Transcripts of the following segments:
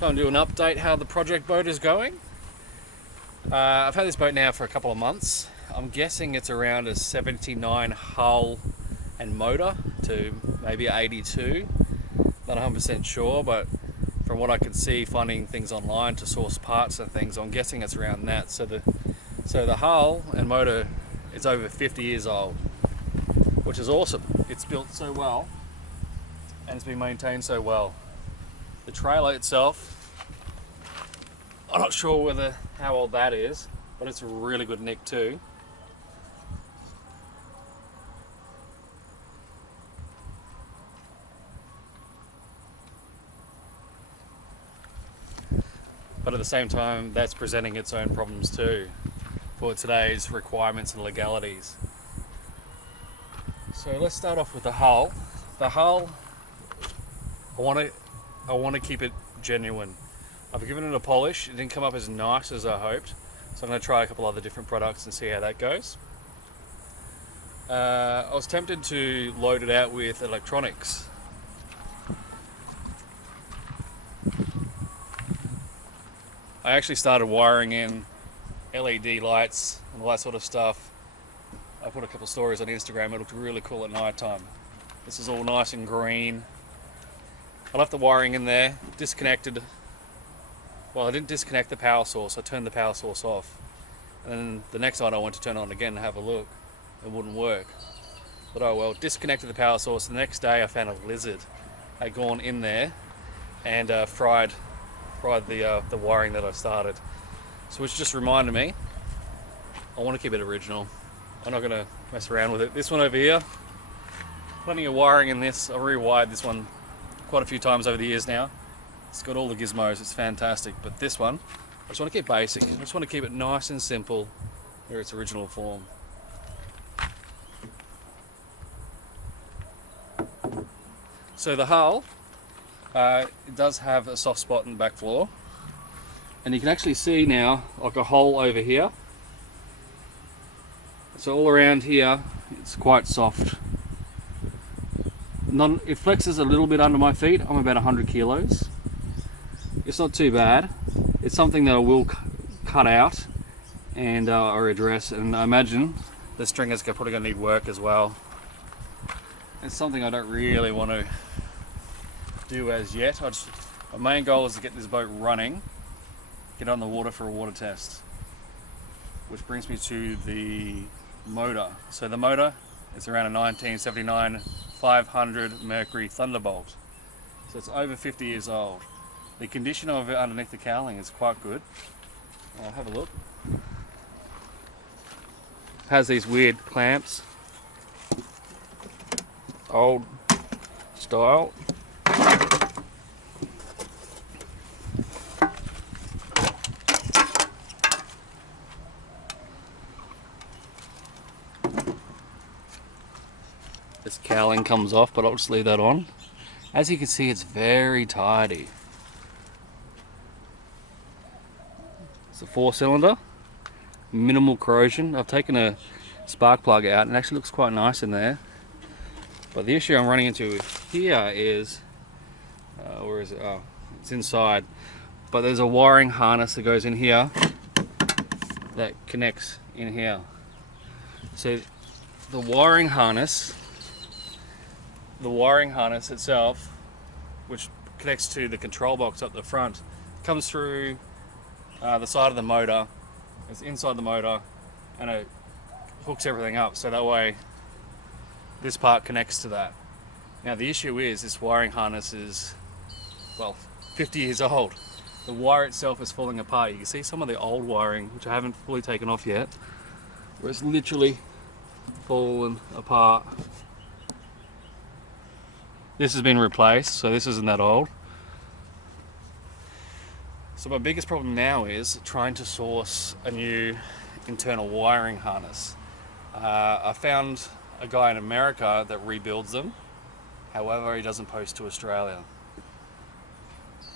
So I'm doing an update how the project boat is going. I've had this boat now for a couple of months. I'm guessing it's around a 79 hull and motor to maybe 82. Not 100% sure, but from what I can see finding things online to source parts and things, I'm guessing it's around that. So the hull and motor is over 50 years old, which is awesome. It's built so well and it's been maintained so well. The trailer itself, I'm not sure how old that is, but it's a really good nick too. But at the same time, that's presenting its own problems too for today's requirements and legalities. So let's start off with the hull. The hull, I want to keep it genuine. I've given it a polish. It didn't come up as nice as I hoped, so I'm going to try a couple other different products and see how that goes. I was tempted to load it out with electronics. I actually started wiring in LED lights and all that sort of stuff. I put a couple of stories on Instagram. It looked really cool at night time. This is all nice and green. I left the wiring in there, disconnected. Well, I didn't disconnect the power source. I turned the power source off. And then the next night I went to turn it on again and have a look. It wouldn't work. But oh well, disconnected the power source. The next day I found a lizard had gone in there and fried the wiring that I started. So which just reminded me, I want to keep it original. I'm not going to mess around with it. This one over here, plenty of wiring in this. I've rewired this one quite a few times over the years now. It's got all the gizmos, it's fantastic. But this one, I just want to keep basic. I just want to keep it nice and simple in its original form. So the hull, it does have a soft spot in the back floor. And you can actually see now like a hole over here. So all around here, it's quite soft. It flexes a little bit under my feet. I'm about 100 kilos. It's not too bad. It's something that I will cut out and or address, and I imagine the stringers are probably going to need work as well. It's something I don't really want to do as yet. My main goal is to get this boat running, get on the water for a water test. Which brings me to the motor. So the motor is around a 1979 500 Mercury Thunderbolt. So it's over 50 years old. The condition of it underneath the cowling is quite good. I'll have a look. It has these weird clamps. Old style. This cowling comes off, but I'll just leave that on. As you can see, it's very tidy. It's a 4-cylinder, minimal corrosion. I've taken a spark plug out and it actually looks quite nice in there. But the issue I'm running into here is, where is it? Oh, it's inside. But there's a wiring harness that goes in here that connects in here. So the wiring harness itself, which connects to the control box up the front, comes through the side of the motor. It's inside the motor and it hooks everything up, so that way this part connects to that. Now the issue is this wiring harness is, well, 50 years old. The wire itself is falling apart. You can see some of the old wiring, which I haven't fully taken off yet, where it's literally fallen apart. This has been replaced, so this isn't that old. So my biggest problem now is trying to source a new internal wiring harness. I found a guy in America that rebuilds them. However, he doesn't post to Australia.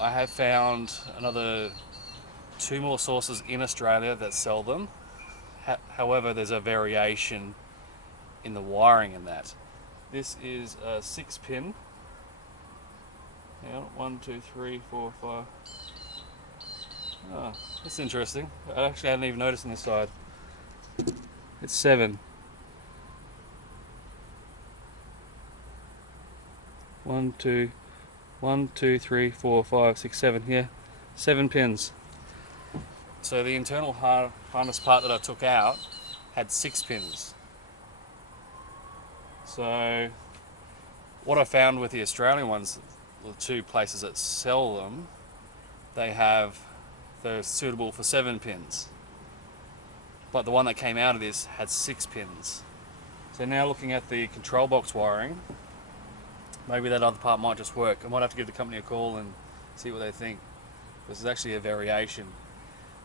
I have found another 2 more sources in Australia that sell them. However, there's a variation in the wiring in that. This is a 6-pin. 1, 2, 3, 4, 5. Oh, that's interesting. I actually hadn't even noticed on this side. It's 7. 1, 2, 1, 2, 3, 4, 5, 6, 7. Yeah, 7 pins. So the internal harness part that I took out had 6 pins. So what I found with the Australian ones, the 2 places that sell them, they're suitable for 7 pins. But the one that came out of this had 6 pins. So now looking at the control box wiring, maybe that other part might just work. I might have to give the company a call and see what they think. This is actually a variation.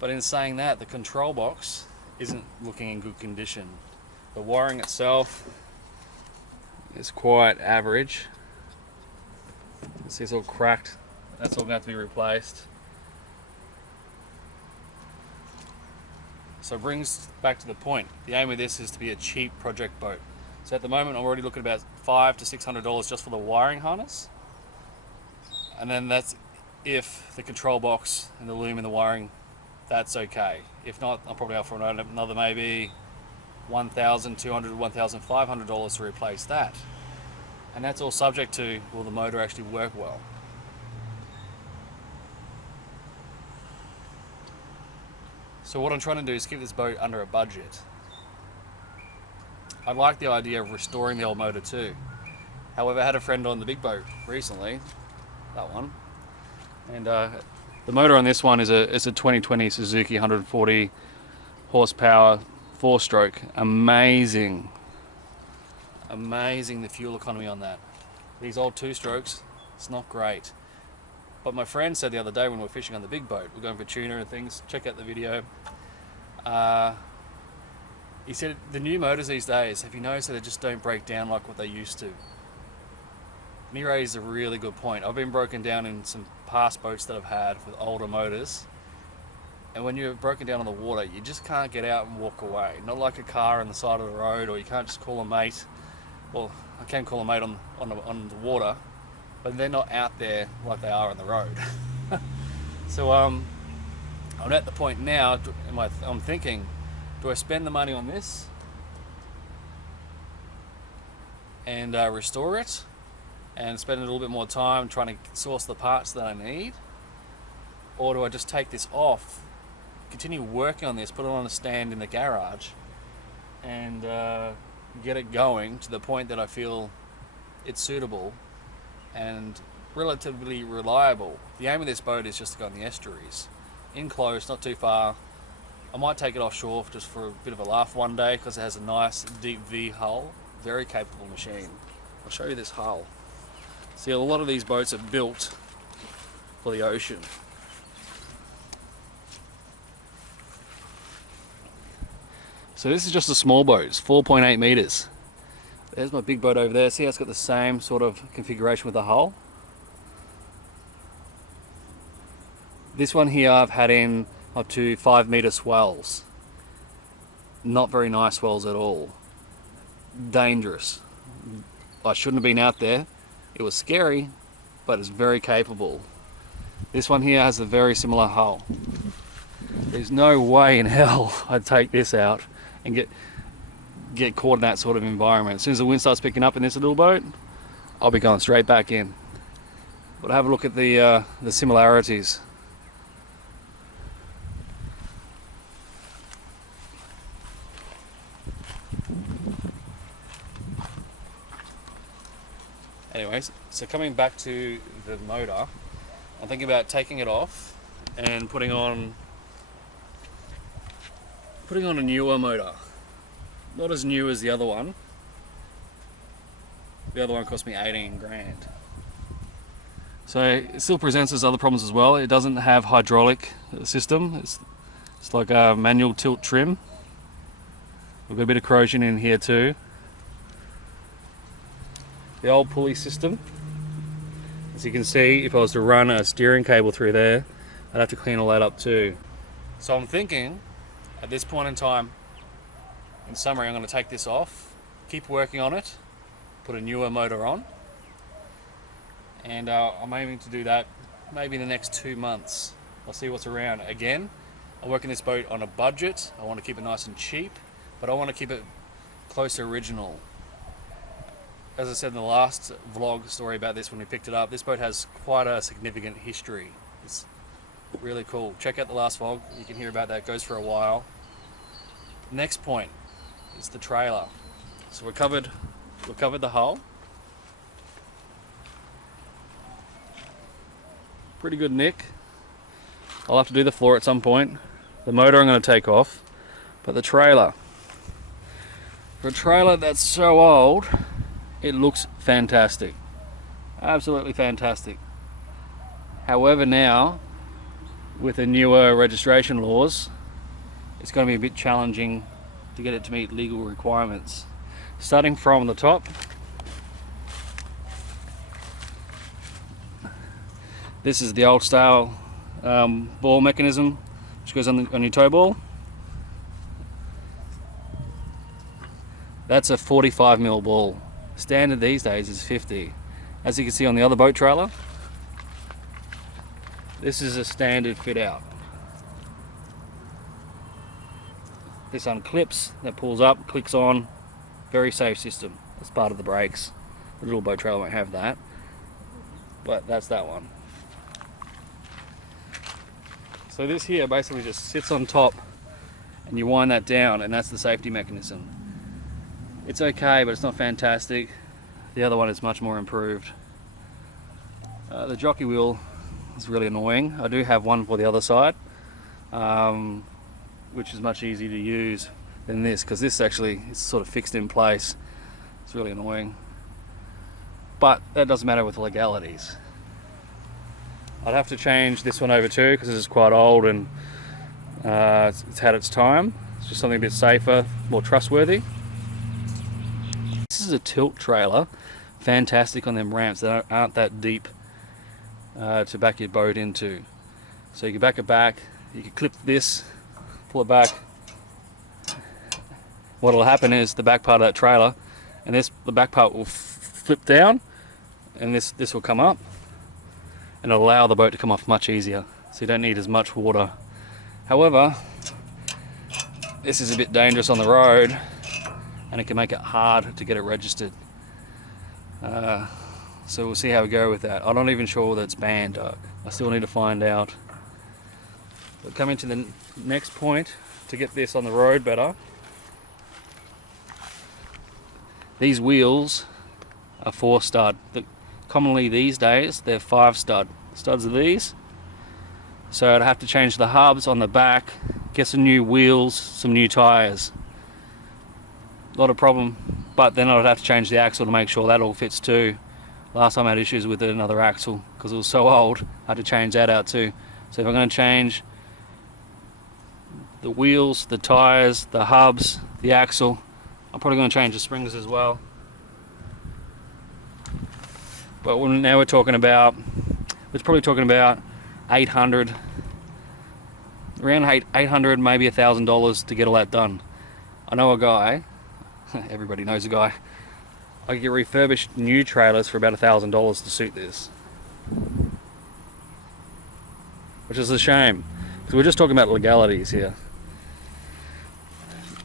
But in saying that, the control box isn't looking in good condition. The wiring itself is quite average. See, it's all cracked. That's all going to have to be replaced. So it brings back to the point. The aim of this is to be a cheap project boat. So at the moment I'm already looking at about $500 to $600 just for the wiring harness. And then that's if the control box and the loom and the wiring, that's okay. If not, I'll probably have for another maybe $1,200 to $1,500 to replace that. And that's all subject to, will the motor actually work well? So what I'm trying to do is keep this boat under a budget. I like the idea of restoring the old motor too. However, I had a friend on the big boat recently, that one, and the motor on this one is a 2020 Suzuki 140 horsepower 4-stroke. Amazing the fuel economy on that. These old 2-strokes, it's not great. But my friend said the other day when we were fishing on the big boat, we're going for tuna and things, check out the video. He said the new motors these days, have you noticed that they just don't break down like what they used to? And he raised a really good point. I've been broken down in some past boats that I've had with older motors. And when you're broken down on the water, you just can't get out and walk away. Not like a car on the side of the road, or you can't just call a mate. Well, I can call a mate on the water, but they're not out there like they are on the road. So I'm at the point now, I'm thinking, do I spend the money on this and restore it and spend a little bit more time trying to source the parts that I need? Or do I just take this off, continue working on this, put it on a stand in the garage and get it going to the point that I feel it's suitable and relatively reliable. The aim of this boat is just to go in the estuaries, in close, not too far. I might take it offshore just for a bit of a laugh one day because it has a nice deep V hull, very capable machine. I'll show you this hull. See, a lot of these boats are built for the ocean. So this is just a small boat, it's 4.8 meters. There's my big boat over there. See how it's got the same sort of configuration with the hull? This one here I've had in up to 5-meter swells. Not very nice swells at all. Dangerous. I shouldn't have been out there. It was scary, but it's very capable. This one here has a very similar hull. There's no way in hell I'd take this out and get caught in that sort of environment. As soon as the wind starts picking up in this little boat, I'll be going straight back in. But have a look at the similarities. Anyways, so coming back to the motor, I'm thinking about taking it off and putting on a newer motor. Not as new as the other one. The other one cost me 18 grand. So it still presents as other problems as well. It doesn't have hydraulic system. It's like a manual tilt trim. We've got a bit of corrosion in here too. The old pulley system. As you can see, if I was to run a steering cable through there, I'd have to clean all that up too. So I'm thinking, at this point in time, in summary, I'm going to take this off, keep working on it, put a newer motor on, and I'm aiming to do that maybe in the next 2 months. I'll see what's around. Again, I'm working this boat on a budget. I want to keep it nice and cheap, but I want to keep it close to original. As I said in the last vlog story about this when we picked it up, this boat has quite a significant history. It's really cool. Check out the last vlog, you can hear about that, it goes for a while. Next point is the trailer. So we covered the hull. Pretty good nick. I'll have to do the floor at some point. The motor I'm going to take off, but the trailer. For a trailer that's so old, it looks fantastic. Absolutely fantastic. However, now, with the newer registration laws, it's going to be a bit challenging to get it to meet legal requirements. Starting from the top, this is the old style ball mechanism, which goes on your tow ball. That's a 45mm ball. Standard these days is 50. As you can see on the other boat trailer, this is a standard fit out. This unclips, that pulls up, clicks on. Very safe system. That's part of the brakes. The little boat trailer won't have that, but that's that one. So this here basically just sits on top and you wind that down, and that's the safety mechanism. It's okay, but it's not fantastic. The other one is much more improved. The jockey wheel is really annoying. I do have one for the other side, which is much easier to use than this, because this actually is sort of fixed in place. It's really annoying. But that doesn't matter with legalities. I'd have to change this one over too, because this is quite old and it's had its time. It's just something a bit safer, more trustworthy. This is a tilt trailer. Fantastic on them ramps that aren't that deep to back your boat into. So you can back it back, you can clip this, pull it back. What will happen is the back part of that trailer, and the back part will flip down, and this will come up, and it'll allow the boat to come off much easier. So you don't need as much water. However, this is a bit dangerous on the road, and it can make it hard to get it registered. So we'll see how we go with that. I'm not even sure that it's banned. I still need to find out. But coming to the next point, to get this on the road better, these wheels are 4-stud. Commonly these days they're 5-stud. Studs are these. So I'd have to change the hubs on the back, get some new wheels, some new tyres. Not a problem, but then I'd have to change the axle to make sure that all fits too. Last time I had issues with another axle because it was so old, I had to change that out too. So if I'm going to change the wheels, the tyres, the hubs, the axle, I'm probably going to change the springs as well. But now we're probably talking about 800, around 800, maybe $1,000 to get all that done. I know a guy, everybody knows a guy, I could get refurbished new trailers for about $1,000 to suit this. Which is a shame, because we're just talking about legalities here.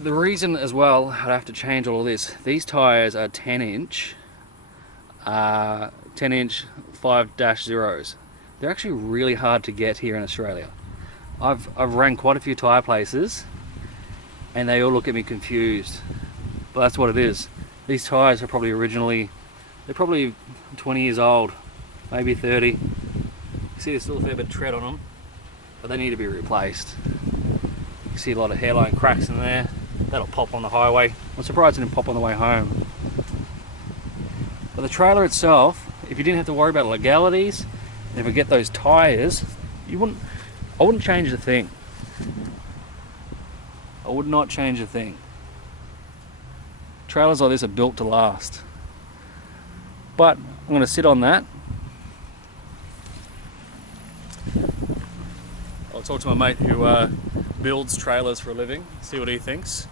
The reason as well I'd have to change all of this, these tyres are 10-inch 5-0s. They're actually really hard to get here in Australia. I've rang quite a few tyre places and they all look at me confused, but that's what it is. These tyres are probably they're probably 20 years old, maybe 30. You see there's still a fair bit of tread on them, but they need to be replaced. You see a lot of hairline cracks in there. That'll pop on the highway. I'm surprised it didn't pop on the way home. But the trailer itself, if you didn't have to worry about legalities, and if we get those tyres, I wouldn't change a thing. I would not change a thing. Trailers like this are built to last. But I'm going to sit on that. I'll talk to my mate who builds trailers for a living, see what he thinks,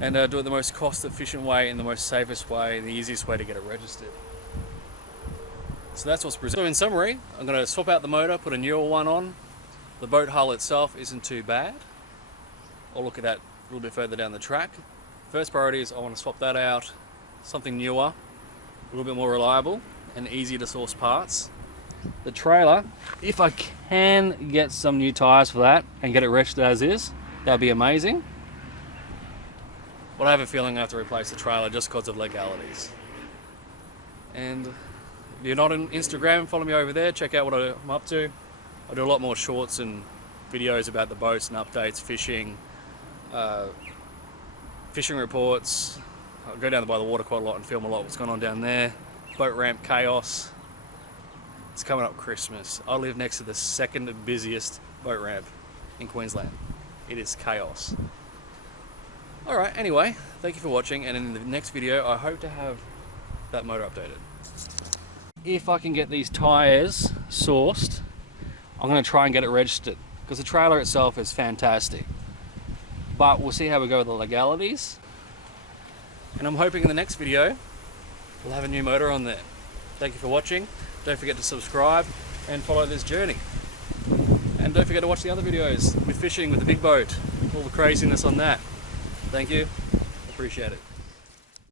and do it the most cost efficient way and the most safest way and the easiest way to get it registered. So that's what's presented. So in summary, I'm going to swap out the motor, put a newer one on, The boat hull itself isn't too bad. I'll look at that a little bit further down the track. First priority is I want to swap that out, something newer, a little bit more reliable and easier to source parts. The trailer, if I can get some new tyres for that and get it registered as is, that would be amazing. But I have a feeling I have to replace the trailer just because of legalities. And if you're not on Instagram, follow me over there, check out what I'm up to. I do a lot more shorts and videos about the boats and updates, fishing, fishing reports. I go down by the water quite a lot and film a lot what's going on down there. Boat ramp chaos. It's coming up Christmas. I live next to the second busiest boat ramp in Queensland. It is chaos. Alright, anyway, thank you for watching, and in the next video I hope to have that motor updated. If I can get these tyres sourced, I'm going to try and get it registered, because the trailer itself is fantastic. But we'll see how we go with the legalities. And I'm hoping in the next video we'll have a new motor on there. Thank you for watching. Don't forget to subscribe and follow this journey. And don't forget to watch the other videos with fishing with the big boat, all the craziness on that. Thank you. Appreciate it.